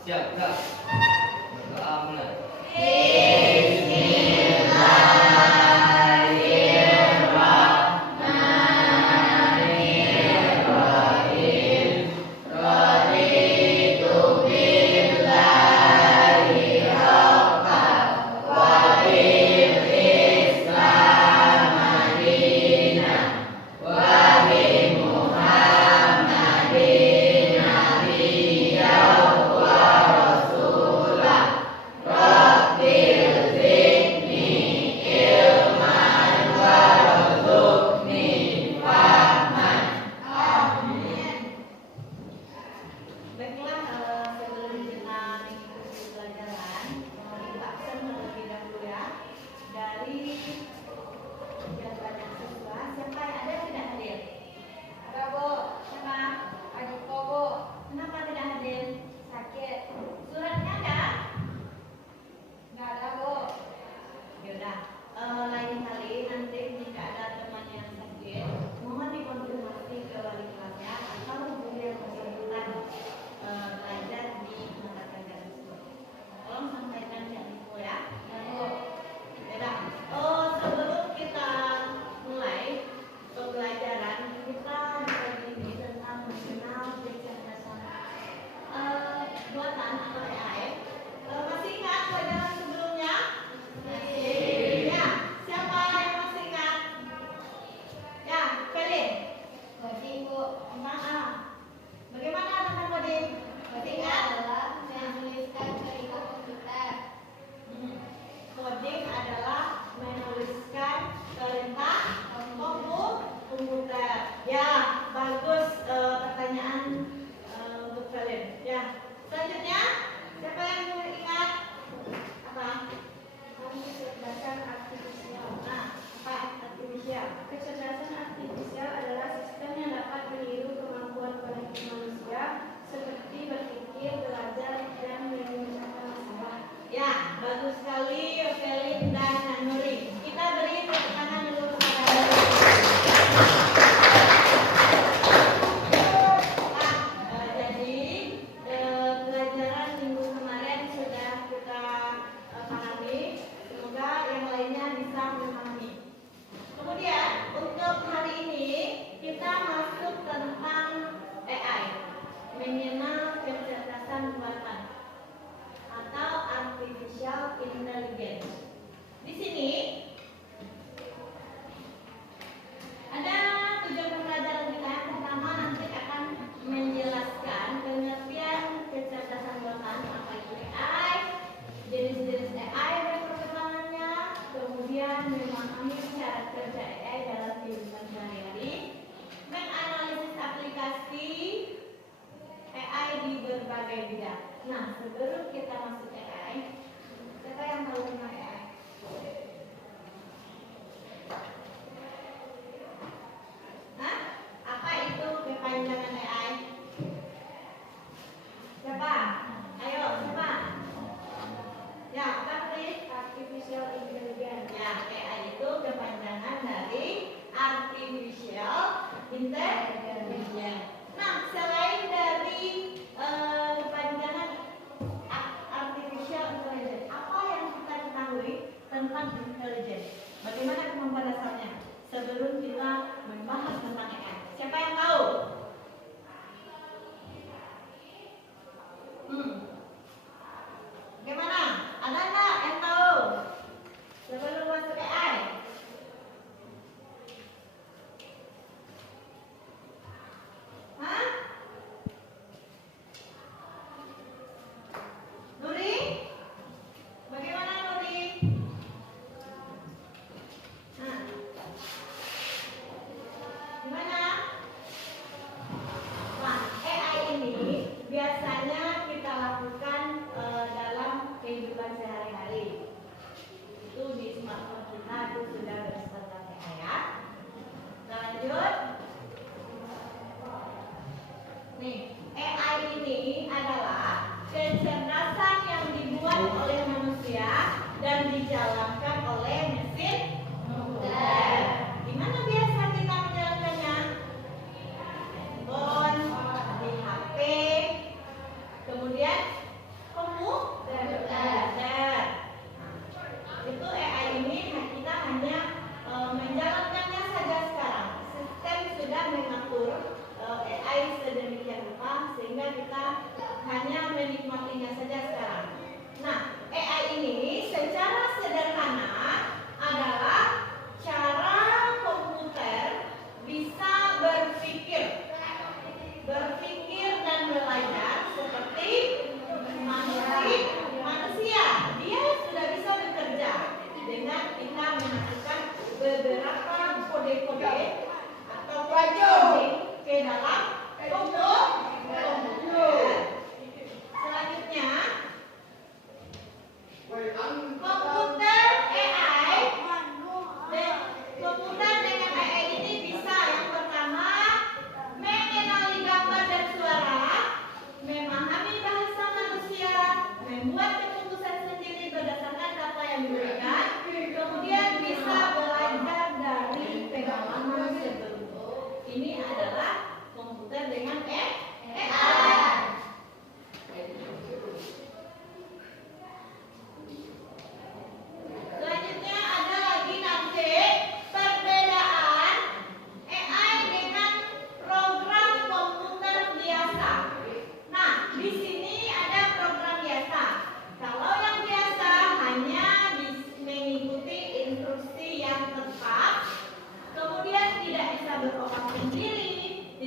Siap, gerak. Berdoa mulai.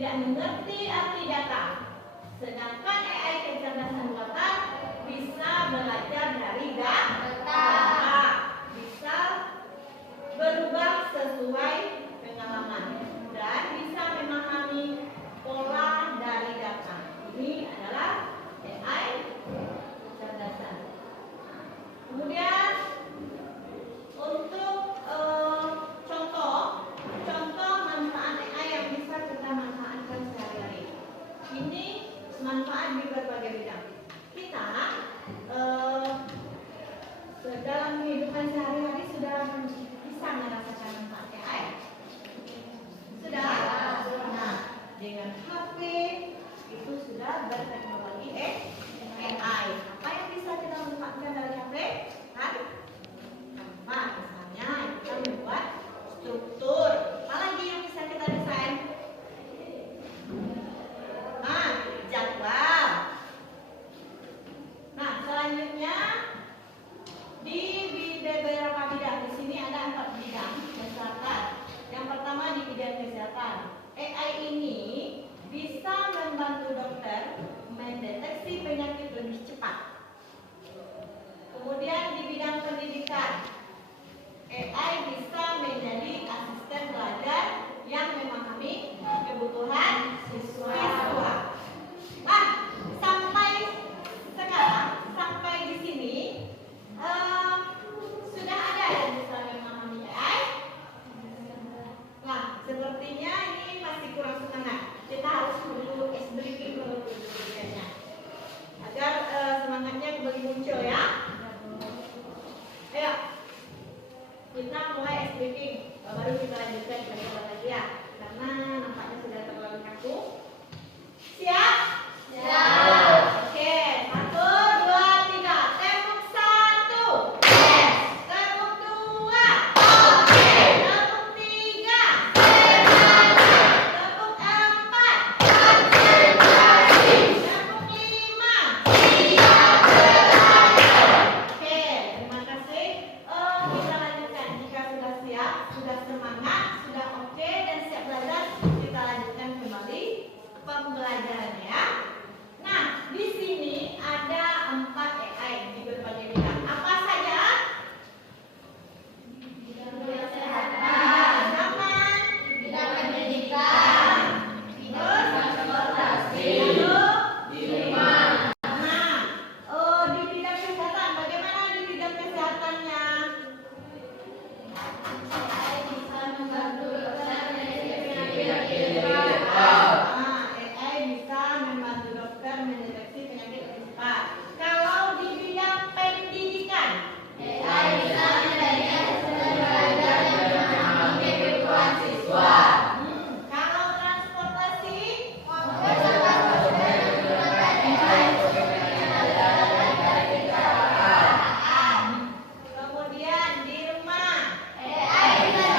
tidak mengerti arti data. Sedangkan AI kecerdasan buatan bisa belajar dari data, bisa berubah sesuai pengalaman dan bisa memahami pola dari data. Ini adalah AI kecerdasan. Kemudian untuk contoh manfaat AI yang bisa kita manfaatkan sehari-hari. Ini manfaat di berbagai bidang. Kita dalam kehidupan sehari-hari sudah bisa merasakan manfaat AI. Sudah? Nah, dengan HP itu sudah berteknologi AI. Apa yang bisa kita manfaatkan dari HP? Kan? Nah, misalnya kita membuat struktur. Apa lagi yang bisa kita desain? Nah, jadwal. Nah, selanjutnya di beberapa bidang. Di sini ada 4 bidang kesehatan. Yang pertama di bidang kesehatan. AI ini bisa membantu dokter mendeteksi penyakit lebih cepat. Kemudian di bidang pendidikan, AI bisa menjadi asisten belajar yang memahami kebutuhan siswa. Nah, sampai sekarang, sampai di sini sudah ada yang bisa memahami AI. Nah, sepertinya ini masih kurang setengah. Kita harus perlu briefing dulu agar semangatnya kembali muncul ya. Ayo, kita mulai briefing. Baru kita lanjutkan belajar lagi ya, karena nampaknya sudah terlalu kaku. Siap? Siap. Oke, 1, 2, 3. Tepuk 1. Yes. Tepuk 2. Oke. Tepuk 3. Semangat. Tepuk 4. Konsentrasi. Tepuk 5. Siap belajar. Oke, terima kasih. Kita lanjutkan. Jika sudah siap, sudah semangat, sudah oke dan siap belajar, kita lanjutkan kembali pembelajarannya ya. Nah, di sini ada 4 AI di berbagai bidang. Apa saja? Bidang kesehatan, bidang pendidikan, bidang transportasi, di rumah. Nah, di bidang kesehatan, bagaimana di bidang kesehatannya? AI bisa membantu dokter mendeteksi penyakit. AI bisa membantu dokter mendeteksi penyakit lebih cepat. Kalau di bidang pendidikan, AI bisa menjadi asisten belajar yang memahami kebutuhan siswa. Kalau transportasi, kemudian di rumah, AI bisa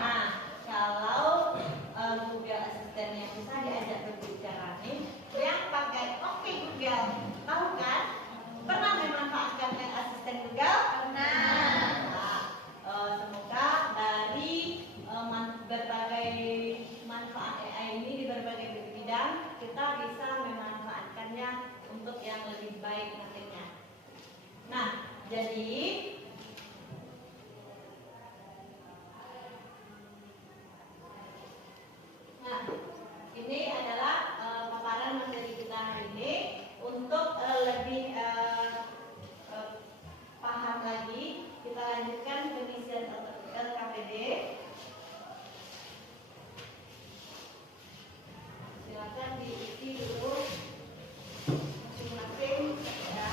nah, kalau Google Assistant yang bisa diajak berbicara nih, yang pakai Oke Google, tahu kan? Pernah memanfaatkan asisten Google? Pernah. Nah, semoga dari berbagai manfaat AI ini di berbagai bidang kita bisa memanfaatkannya untuk yang lebih baik nantinya. Nah, jadi ini adalah paparan materi kita hari ini. Untuk lebih paham lagi, kita lanjutkan pengisian LKPD. Silakan diisi dulu masing-masing ya.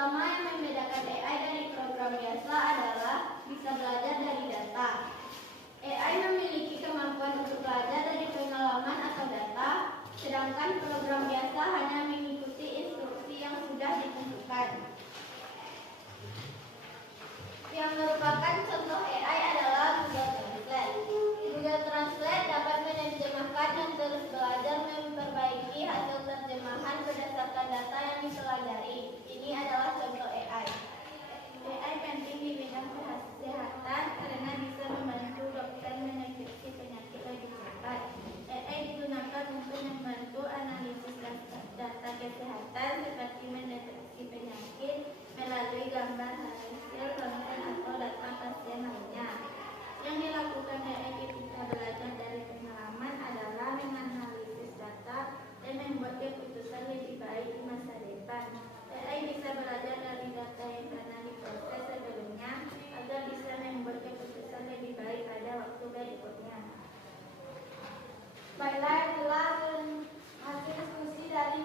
utama yang membedakan AI dari program biasa adalah bisa belajar dari data. AI memiliki kemampuan untuk belajar dari pengalaman atau data, sedangkan program biasa hanya mengikuti instruksi yang sudah ditentukan. Yang merupakan contoh AI adalah Google Translate. Google Translate dapat menerjemahkan dan terus belajar memperbaiki hasil terjemahan berdasarkan data yang dipelajari. Ini adalah contoh AI. AI penting di bidang kesehatan karena bisa membantu dokter mendeteksi penyakit lebih cepat. AI digunakan untuk membantu analisis data kesehatan seperti mendeteksi penyakit melalui gambar hasil ronsen atau data pasien lainnya. Yang dilakukan AI ketika belajar dari pengalaman adalah menganalisis data dan membuat keputusan lebih baik di masa depan. AI bisa belajar dari data yang pernah diproses sebelumnya agar bisa membuat keputusan lebih baik pada waktu berikutnya. Baiklah, itulah hasil diskusi dari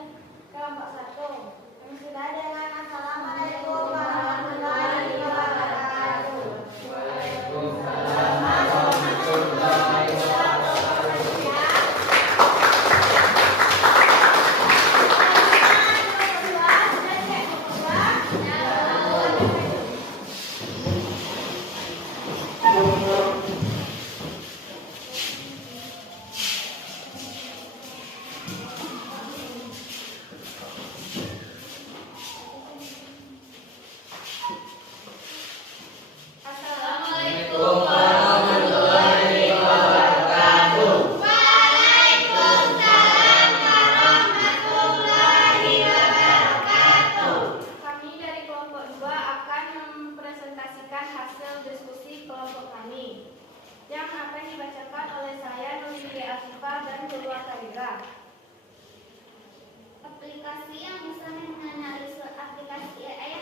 kelompok 1. Kami sudah dengan Assalamualaikum warahmatullahi wabarakatuh. Waalaikumsalam warahmatullahi wabarakatuh. Assalamualaikum warahmatullahi wabarakatuh. Waalaikumsalam warahmatullahi wabarakatuh. Kami dari kelompok 2 akan mempresentasikan hasil diskusi kelompok kami yang akan dibacakan oleh saya, Nurul Afifah dan Kedua Karira. Aplikasi AI yang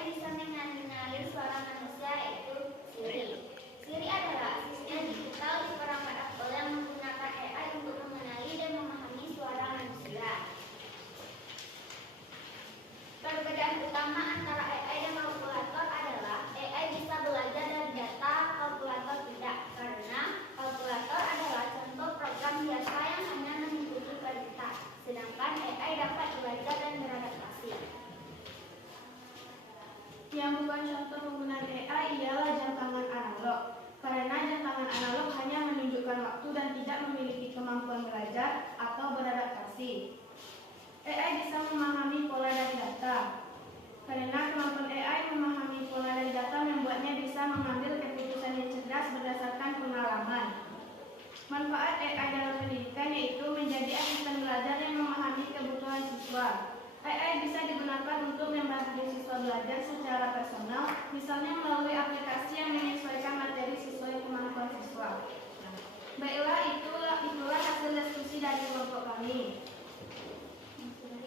bisa mengenali suara manusia yaitu Siri. Siri adalah asisten digital di perangkat Apple yang menggunakan AI untuk mengenali dan memahami suara manusia. Perbedaan utama antara AI dan kalkulator adalah AI bisa belajar dari data, kalkulator tidak, karena kalkulator adalah contoh program biasa yang hanya mengikuti perintah, sedangkan AI dapat belajar dan beradaptasi. Yang bukan contoh penggunaan AI ialah jam tangan analog, karena jam tangan analog hanya menunjukkan waktu dan tidak memiliki kemampuan belajar atau beradaptasi. AI bisa memahami pola dari data, karena kemampuan AI memahami pola dari data membuatnya bisa mengambil keputusan yang cerdas berdasarkan pengalaman. Manfaat AI dalam pendidikan yaitu menjadi asisten belajar yang memahami kebutuhan siswa. AI bisa digunakan untuk membantu siswa belajar secara personal, misalnya melalui aplikasi yang menyesuaikan materi sesuai kemampuan siswa. Baiklah, itulah hasil diskusi dari kelompok kami.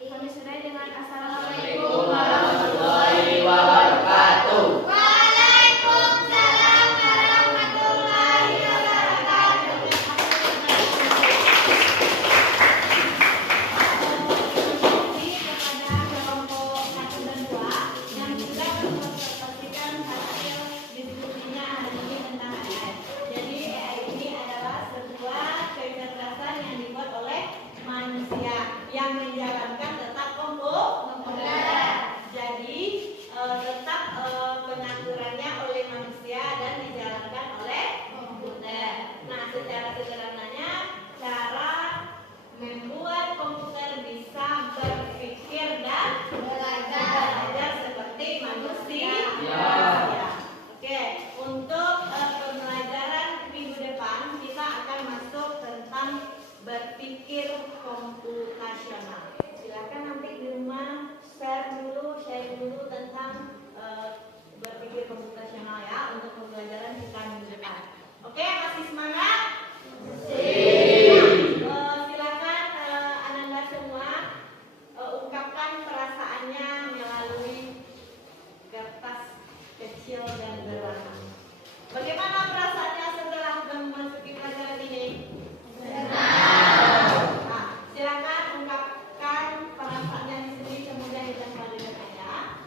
Kami sudah dengan Assalamualaikum warahmatullahi wabarakatuh. Waalaikumsalam warahmatullahi wabarakatuh. Kepada kelompok 1 dan 2 yang sudah mempresentasikan hasil diskusinya hari ini tentang AI. Jadi AI ini adalah sebuah kecerdasan yang dibuat oleh manusia yang menjalankan tetap komputer. Jadi tetap pengaturannya oleh manusia dan dijalankan oleh komputer. Nah, secara sederhananya cara membuat komputer bisa berpikir dan belajar seperti manusia. Oke, untuk pembelajaran minggu depan kita akan masuk tentang berpikir komputasional. Silakan nanti di rumah share dulu tentang berpikir komputasional ya untuk pembelajaran kita minggu depan. Oke, masih semangat? Silakan Ananda semua ungkapkan perasaannya melalui kertas kecil dan berwarna. Bagaimana perasaannya setelah memasuki pelajaran ini? Nah, silakan ungkapkan perasaannya di sini kemudian ditempel di aja.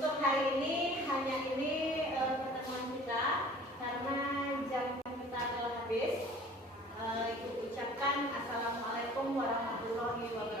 Untuk hari ini hanya ini pertemuan kita karena jam kita telah habis. Ibu ucapkan assalamualaikum warahmatullahi wabarakatuh.